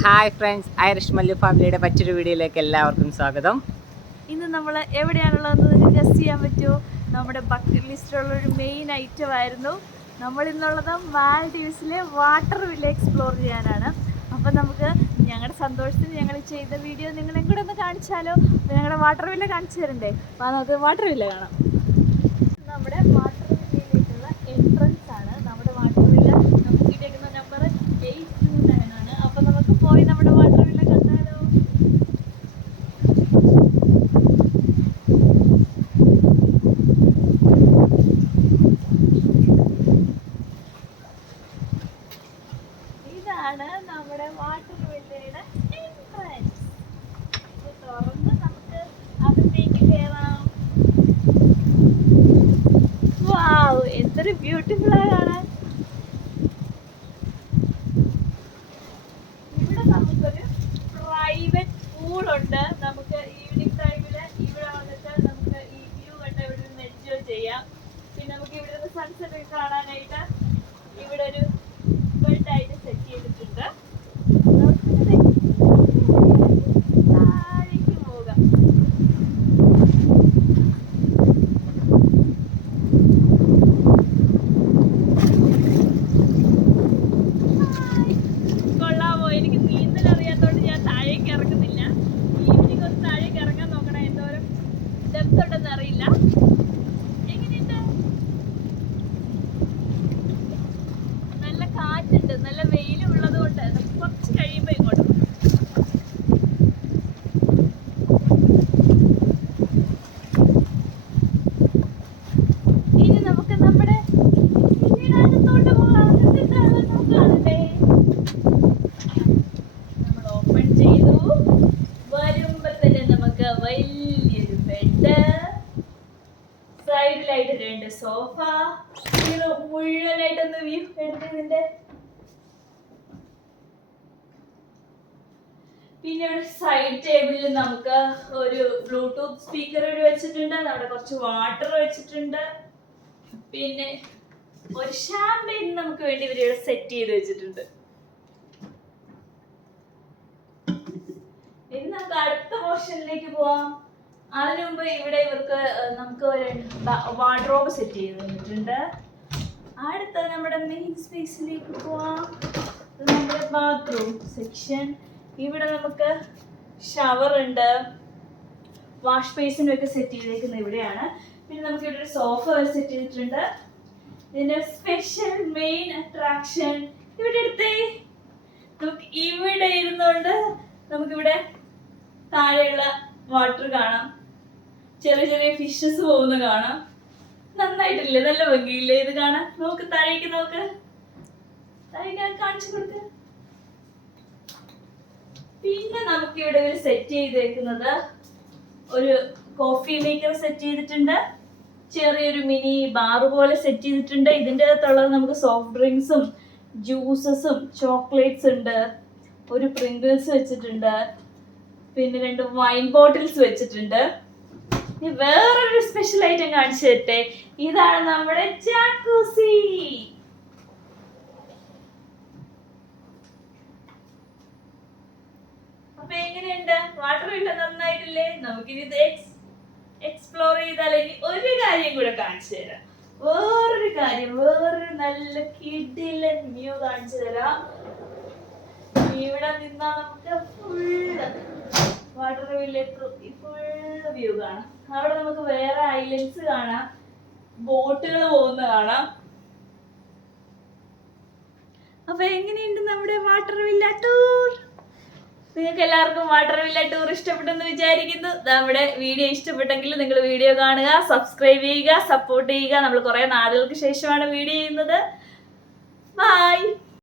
Hi friends, Irish Mallu ഫാമിലിയുടെ മറ്റൊരു വീഡിയോയിലേക്ക് എല്ലാവർക്കും സ്വാഗതം. ഇന്ന് നമ്മൾ എവിടെയാണുള്ളതെന്ന് നിങ്ങൾക്ക് ഗസ് ചെയ്യാൻ പറ്റുമോ? നമ്മുടെ ബക്കറ്റ് ലിസ്റ്റിലുള്ളൊരു മെയിൻ ഐറ്റം ആയിരുന്നു. നമ്മൾ ഇന്നുള്ളത് മാൽഡീവ്സിലെ വാട്ടർ വില്ല എക്സ്പ്ലോർ ചെയ്യാനാണ്. അപ്പം നമുക്ക് ഞങ്ങളുടെ സന്തോഷത്തിന് ഞങ്ങൾ ചെയ്ത വീഡിയോ നിങ്ങളെയും കൂടെ ഒന്ന് കാണിച്ചാലോ? ഞങ്ങളുടെ വാട്ടർ വില്ല കാണിച്ചു തരണ്ടേ? അപ്പോൾ നമുക്ക് വാട്ടർ വില്ല കാണാം. നമ്മുടെ വാട്ടർ വില്ലയിലേക്കുള്ള എൻട്രൻസ് ആണ്. നമ്മുടെ വാട്ടർ വില്ല നമുക്ക് കിട്ടിയിരിക്കുന്ന നമ്പർ 829 ആണ്. അപ്പം നമുക്ക് പോയി നമ്മുടെ വാട്ടർ വില്ല കണ്ടാലോ? ഇതാണ് നമ്മുടെ വാട്ടർ വില്ലയുടെ എൻട്രൻസ്. ഇത് തുറന്ന് നമുക്ക് അകത്തേക്ക് കയറാം. വാവ്, എന്തൊരു ബ്യൂട്ടിഫുൾ ആണ് കാണാൻ. ഇവിടെ നമുക്കൊരു പ്രൈവറ്റ് പൂളുണ്ട്. നമുക്ക് ഈവനിങ് ടൈമില് ഇവിടെ വന്നിട്ട് നമുക്ക് ഈ വ്യൂ കണ്ട് ഇവിടെ നിന്ന് എൻജോയ് ചെയ്യാം. പിന്നെ നമുക്ക് ഇവിടെ നിന്ന് സൺസെറ്റ് ഒക്കെ കാണാനായിട്ട് ഇവിടെ ഒരു ബെഡായിട്ട് സെറ്റ് ചെയ്തിട്ടുണ്ട്. താഴേക്ക് പോകാം. കൊള്ളാമോ? എനിക്ക് നീന്തൽ അറിയാത്തോണ്ട് ഞാൻ താഴേക്ക് ഇറങ്ങുന്നില്ല. ഈവനിങ് ഒന്ന് താഴേക്ക് ഇറങ്ങാൻ നോക്കണം. എന്തോരം ഡെപ്ത് ഉണ്ടെന്ന് അറിയില്ല. എങ്ങനെയുണ്ട്? നല്ല കാറ്റുണ്ട്, നല്ല വെയിലും ഉള്ളത് കൊണ്ട് നമുക്ക് കുറച്ച് കഴിയുമ്പോൾ ഇങ്ങോട്ട് പോകാം. ഇനി നമുക്ക് നമ്മുടെ വീടിനകത്തോട്ട് പോകാം. എന്താണ് നമുക്ക് കാണണ്ടേ? നമ്മൾ ഓപ്പൺ ചെയ്തു. വരുമ്പോ തന്നെ നമുക്ക് വലിയൊരു ബെഡ്, സൈഡിലായിട്ട് 2 സോഫ. ഇത് മുഴുവനായിട്ടൊന്ന് വ്യൂ എടുത്തതിന്റെ. പിന്നെ ഒരു സൈഡ് ടേബിളിൽ നമുക്ക് ഒരു ബ്ലൂടൂത്ത് സ്പീക്കർ ഇവിടെ വെച്ചിട്ടുണ്ട്. അവിടെ കുറച്ച് വാട്ടർ വെച്ചിട്ടുണ്ട്. പിന്നെ ഒരു ഷാമ്പയിൻ നമുക്ക് വേണ്ടി ഇവരിവിടെ സെറ്റ് ചെയ്ത് വെച്ചിട്ടുണ്ട്. ഇനി നമുക്ക് അടുത്ത പോർഷനിലേക്ക് പോവാം. അതിനു മുമ്പ് ഇവിടെ ഇവർക്ക് നമുക്ക് വാർഡ്രോബ് സെറ്റ് ചെയ്ത് തന്നിട്ടുണ്ട്. അടുത്ത നമ്മുടെ മെയിൻ സ്പേസിലേക്ക് പോവാം. നമ്മുടെ ബാത്റൂം സെക്ഷൻ. ഇവിടെ നമുക്ക് ഷവർ ഉണ്ട്. വാഷ് ബേസിനും ഒക്കെ സെറ്റ് ചെയ്തേക്കുന്നത് ഇവിടെയാണ്. പിന്നെ നമുക്ക് ഇവിടെ ഒരു സോഫ സെറ്റ് ചെയ്തിട്ടുണ്ട്. ഇതിന്റെ സ്പെഷ്യൽ മെയിൻ അട്രാക്ഷൻ ഇവിടെ എടുത്തേ. നമുക്ക് ഇവിടെ ഇരുന്നുകൊണ്ട് നമുക്കിവിടെ താഴെയുള്ള വാട്ടർ കാണാം. ചെറിയ ചെറിയ ഫിഷസ് പോകുന്ന കാണാം. നന്നായിട്ടില്ലേ? നല്ല ഭംഗിയില്ലേ ഇത് കാണാൻ? നോക്ക്, താഴേക്ക് നോക്ക്. താഴേക്ക് കാണിച്ചു കൊടുക്ക. പിന്നെ നമുക്ക് ഇവിടെ ഒരു സെറ്റ് ചെയ്തേക്കുന്നത് ഒരു കോഫി മേക്കർ സെറ്റ് ചെയ്തിട്ടുണ്ട്. ചെറിയൊരു മിനി ബാർ പോലെ സെറ്റ് ചെയ്തിട്ടുണ്ട്. ഇതിൻ്റെ അകത്തുള്ളത് നമുക്ക് സോഫ്റ്റ് ഡ്രിങ്ക്സും ജ്യൂസസും ചോക്ലേറ്റ്സ് ഉണ്ട്. ഒരു പ്രിങ്കിൾസ് വെച്ചിട്ടുണ്ട്. പിന്നെ 2 വൈൻ ബോട്ടിൽസ് വെച്ചിട്ടുണ്ട്. ഇനി വേറൊരു സ്പെഷ്യൽ ഐറ്റം കാണിച്ചു തരട്ടെ. ഇതാണ് നമ്മുടെ ജാക്കൂസി. അപ്പൊ എങ്ങനെയുണ്ട്? വാട്ടർ വില്ല നന്നായിട്ടില്ലേ? നമുക്കിനി ഇത് എക്സ്പ്ലോർ ചെയ്താൽ ഇനി ഒരു കാര്യം കൂടെ കാണിച്ചു തരാം. വേറൊരു നല്ല കിടിലൻ വ്യൂ കാണിച്ചു തരാം. ഇവിടെ നിന്നാ നമുക്ക് ഫുള്ള് വാട്ടർ വില്ലേക്ക് ഫുള്ള് വ്യൂ കാണാം. അവിടെ നമുക്ക് വേറെ ഐലൻഡ്സ് കാണാം, ബോട്ടുകൾ പോകുന്ന കാണാം. അപ്പൊ എങ്ങനെയുണ്ട് നമ്മുടെ വാട്ടർ വില്ല ടൂർ? നിങ്ങൾക്ക് എല്ലാവർക്കും വാട്ടർ വില്ല ടൂർ ഇഷ്ടപ്പെട്ടെന്ന് വിചാരിക്കുന്നു. നമ്മുടെ വീഡിയോ ഇഷ്ടപ്പെട്ടെങ്കിൽ നിങ്ങൾ വീഡിയോ കാണുക, സബ്സ്ക്രൈബ് ചെയ്യുക, സപ്പോർട്ട് ചെയ്യുക. നമ്മൾ കുറെ നാളുകൾക്ക് ശേഷമാണ് വീഡിയോ ചെയ്യുന്നത്. ബൈ.